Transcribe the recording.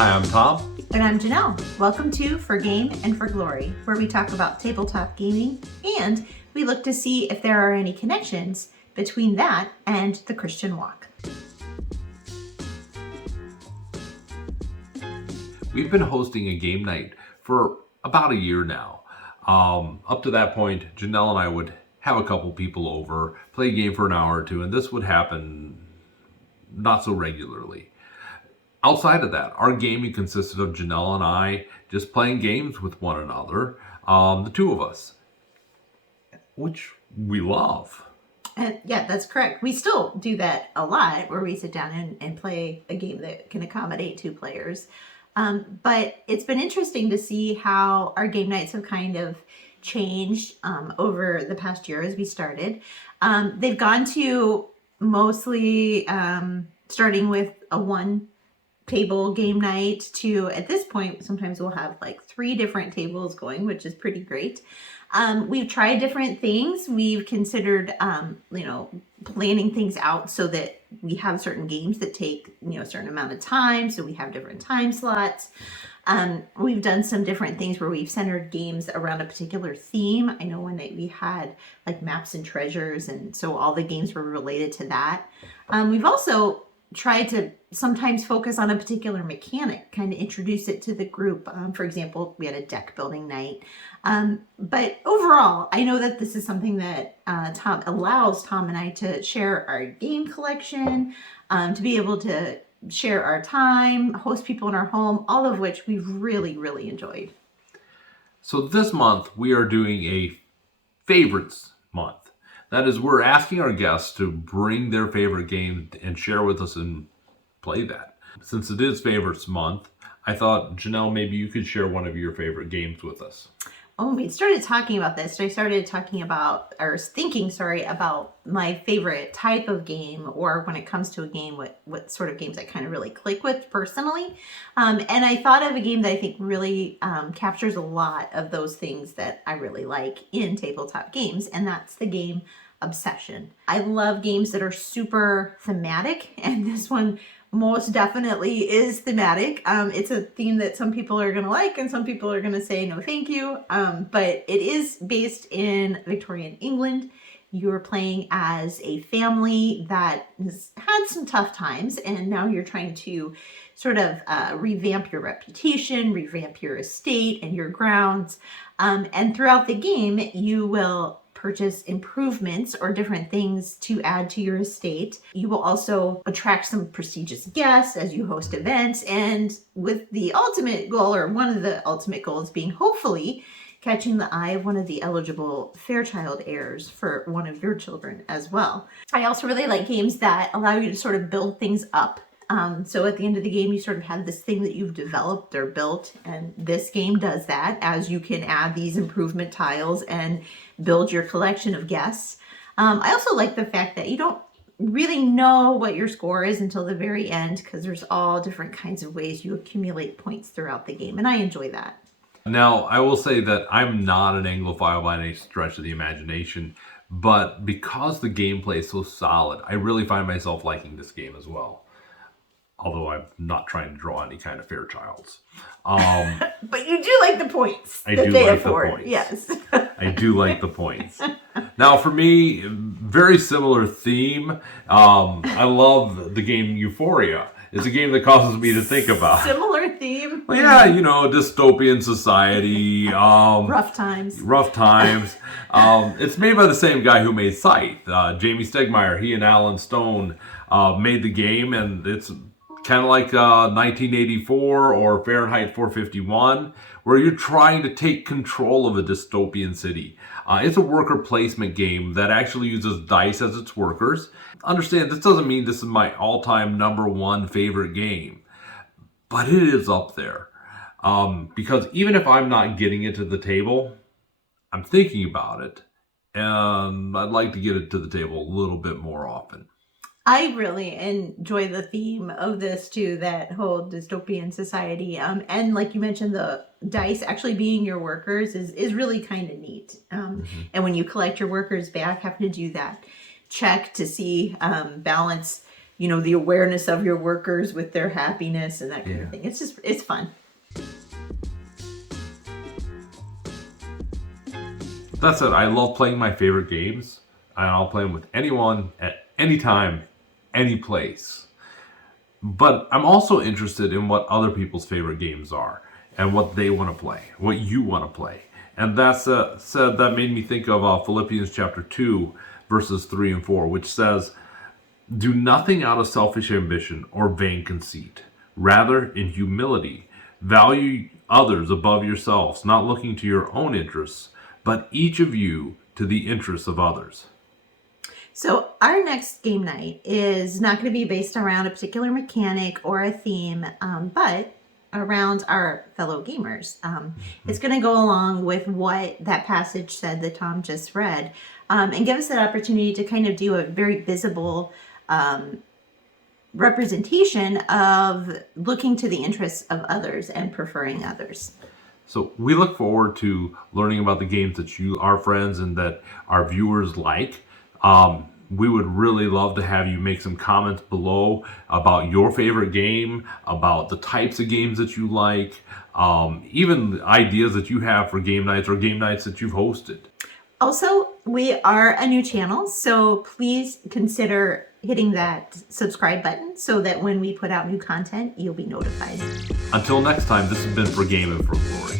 Hi, I'm Tom. And I'm Janelle. Welcome to For Game and For Glory, where we talk about tabletop gaming and we look to see if there are any connections between that and the Christian walk. We've been hosting a game night for about a year now. Up to that point, Janelle and I would have a couple people over, play a game for an hour or two, and this would happen not so regularly. Outside of that, our gaming consisted of Janelle and I just playing games with one another, the two of us, which we love. Yeah, that's correct. We still do that a lot, where we sit down and play a game that can accommodate two players. But it's been interesting to see how our game nights have kind of changed over the past year as we started. They've gone to mostly starting with a one table game night to, at this point, sometimes we'll have like 3 different tables going, which is pretty great. We've tried different things. We've considered, planning things out so that we have certain games that take, a certain amount of time. So we have different time slots. We've done some different things where we've centered games around a particular theme. I know one night we had like maps and treasures, and so all the games were related to that. We've also tried to sometimes focus on a particular mechanic, kind of introduce it to the group. For example, we had a deck building night. But overall, I know that this is something that Tom and I to share our game collection, to be able to share our time, host people in our home, all of which we've really, really enjoyed. So this month, we are doing a favorites month. That is, we're asking our guests to bring their favorite game and share with us and play that. Since it is favorites month, I thought, Janelle, maybe you could share one of your favorite games with us. Oh, we started talking about this. I started thinking about my favorite type of game, or when it comes to a game, what sort of games I kind of really click with personally. And I thought of a game that I think really captures a lot of those things that I really like in tabletop games, and that's the game Obsession. I love games that are super thematic, and this one most definitely is thematic. It's a theme that some people are going to like and some people are going to say no thank you. But it is based in Victorian England. You're playing as a family that has had some tough times, and now you're trying to sort of revamp your reputation, revamp your estate and your grounds. And throughout the game, you will purchase improvements or different things to add to your estate. You will also attract some prestigious guests as you host events, and with the ultimate goal, or one of the ultimate goals, being hopefully catching the eye of one of the eligible Fairchild heirs for one of your children as well. I also really like games that allow you to sort of build things up. So at the end of the game, you sort of have this thing that you've developed or built, and this game does that, as you can add these improvement tiles and build your collection of guests. I also like the fact that you don't really know what your score is until the very end, because there's all different kinds of ways you accumulate points throughout the game, and I enjoy that. Now, I will say that I'm not an Anglophile by any stretch of the imagination, but because the gameplay is so solid, I really find myself liking this game as well. Although I'm not trying to draw any kind of Fairchilds. But you do like the points I that do they like afford. the points. Yes. I do like the points. Now, for me, very similar theme. I love the game Euphoria. It's a game that causes me to think about. Similar theme. Well, yeah, dystopian society. Rough times. Rough times. It's made by the same guy who made Scythe. Jamie Stegmaier. He and Alan Stone made the game, and it's kind of like 1984 or Fahrenheit 451, where you're trying to take control of a dystopian city. It's a worker placement game that actually uses dice as its workers. Understand, this doesn't mean this is my all-time #1 favorite game, but it is up there. Because even if I'm not getting it to the table, I'm thinking about it, and I'd like to get it to the table a little bit more often. I really enjoy the theme of this too, that whole dystopian society. And like you mentioned, the dice actually being your workers is really kind of neat. And when you collect your workers back, having to do that check to see balance the awareness of your workers with their happiness and that kind of thing. It's fun. That said, I love playing my favorite games, and I'll play them with anyone at any time, any place. But I'm also interested in what other people's favorite games are and what they want to play, what you want to play. And that made me think of Philippians chapter 2, verses 3 and 4, which says, "Do nothing out of selfish ambition or vain conceit. Rather, in humility, value others above yourselves, not looking to your own interests, but each of you to the interests of others." So our next game night is not going to be based around a particular mechanic or a theme, but around our fellow gamers. It's going to go along with what that passage said that Tom just read, and give us that opportunity to kind of do a very visible representation of looking to the interests of others and preferring others. So we look forward to learning about the games that our friends and that our viewers like. We would really love to have you make some comments below about your favorite game, about the types of games that you like, even ideas that you have for game nights or game nights that you've hosted. Also, we are a new channel, so please consider hitting that subscribe button so that when we put out new content, you'll be notified. Until next time, this has been For Game and For Glory.